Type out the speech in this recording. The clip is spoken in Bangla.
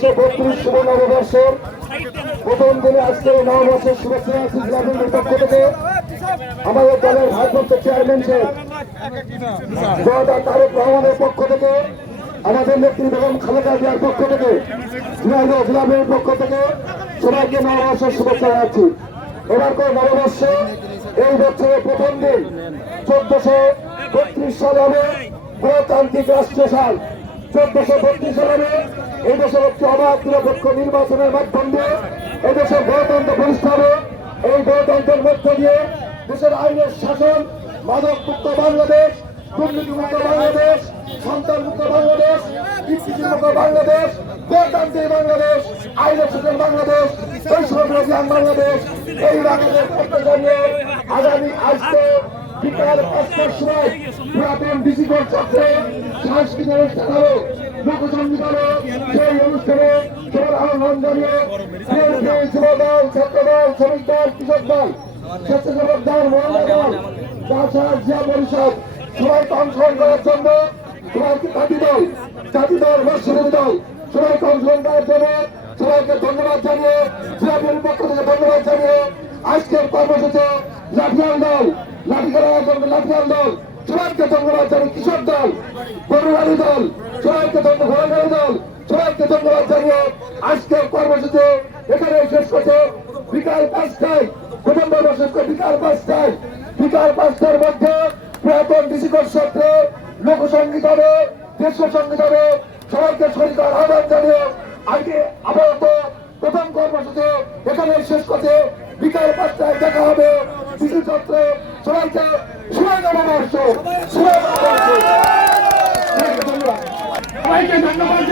1432 শুভ নববর্ষের প্রথম দিনে আজকে নববর্ষের শুভেচ্ছা ইসলামের পক্ষ থেকে আমাদের দলের ভারপ্রাপ্ত চেয়ারম্যান জনাব তারেক রহমানের পক্ষ থেকে, আমাদের নেত্রী বেগম খালেদা জিয়ার পক্ষ থেকে, ইসলামের পক্ষ থেকে সবাইকে নববর্ষের শুভেচ্ছা জানাচ্ছি। এবারকার নববর্ষে এই বছরের প্রথম দিন 1432 সাল হবে গণতান্ত্রিক রাষ্ট্রীয় সাল। 1432 সাল হবে এই দেশের একটি অবাধ নিরপেক্ষ নির্বাচনের মাধ্যম দিয়ে এদেশের গণতন্ত্র প্রতিষ্ঠা হবে। এই গণতন্ত্রের মধ্য দিয়ে দেশের আইনের শাসন, মাদক মুক্ত বাংলাদেশ, দুর্নীতি মুক্ত বাংলাদেশ, সন্তান মুক্ত বাংলাদেশ, কৃষি মুক্ত বাংলাদেশ, গণতান্ত্রিক বাংলাদেশ, আইনের শাসন বাংলাদেশ, বৈষম্যবিরোধী বাংলাদেশ, এই বাংলাদেশ প্রত্যাশা নিয়ে আগামী আজকে বিকাল 5টার সময় পুরাতন ডিসিগড় চক্রে সাংস্কৃতিক অনুষ্ঠান হবে, লোকসঙ্গীত হবে। সেই অনুষ্ঠানে সবার আহ্বান জানিয়ে যুবদল, ছাত্রদল, শ্রমিক দল, কৃষক দল, স্বেচ্ছাসেবক দল, মহিলা দল, তাছাড়া জিয়া পরিষদ সবাইকে অংশগ্রহণ করার জন্য, সবাইকে জাতি দল, বর্ষবিরোধী দল সবাইকে অংশগ্রহণ করার জন্য সবাইকে ধন্যবাদ জানিয়ে, জিয়াপুরের পক্ষ থেকে ধন্যবাদ জানিয়ে আজকের কর্মসূচি লাঠিয়াল দল, লাঠিয়াল দল সবাইকে ধন্যবাদ জানিয়ে, কৃষক দল, গরুগাড়ি দল সবাইকে ঘোড়াগাড়ি দল সবাইকে ধন্যবাদ জানিয়ে আজকের কর্মসূচি এখানে শেষ করছে। বিকাল 5টায় প্রথম শেষ করে বিকাল 5টায়, বিকাল 5টার মধ্যে পুরাতন ডিসিগড় চক্রে লোকসঙ্গীত হবে, দেশীয় সঙ্গীত হবে। সবাইকে শরীর করার আহ্বান জানিয়ে আজকে আপাতত প্রথম কর্মসূচি এখানে শেষ করছে। বিকাল 5টায় দেখা হবে ডিসি চক্রে। সবাইকে শুভ নববর্ষ, শুভ নববর্ষ। সবাইকে ধন্যবাদ।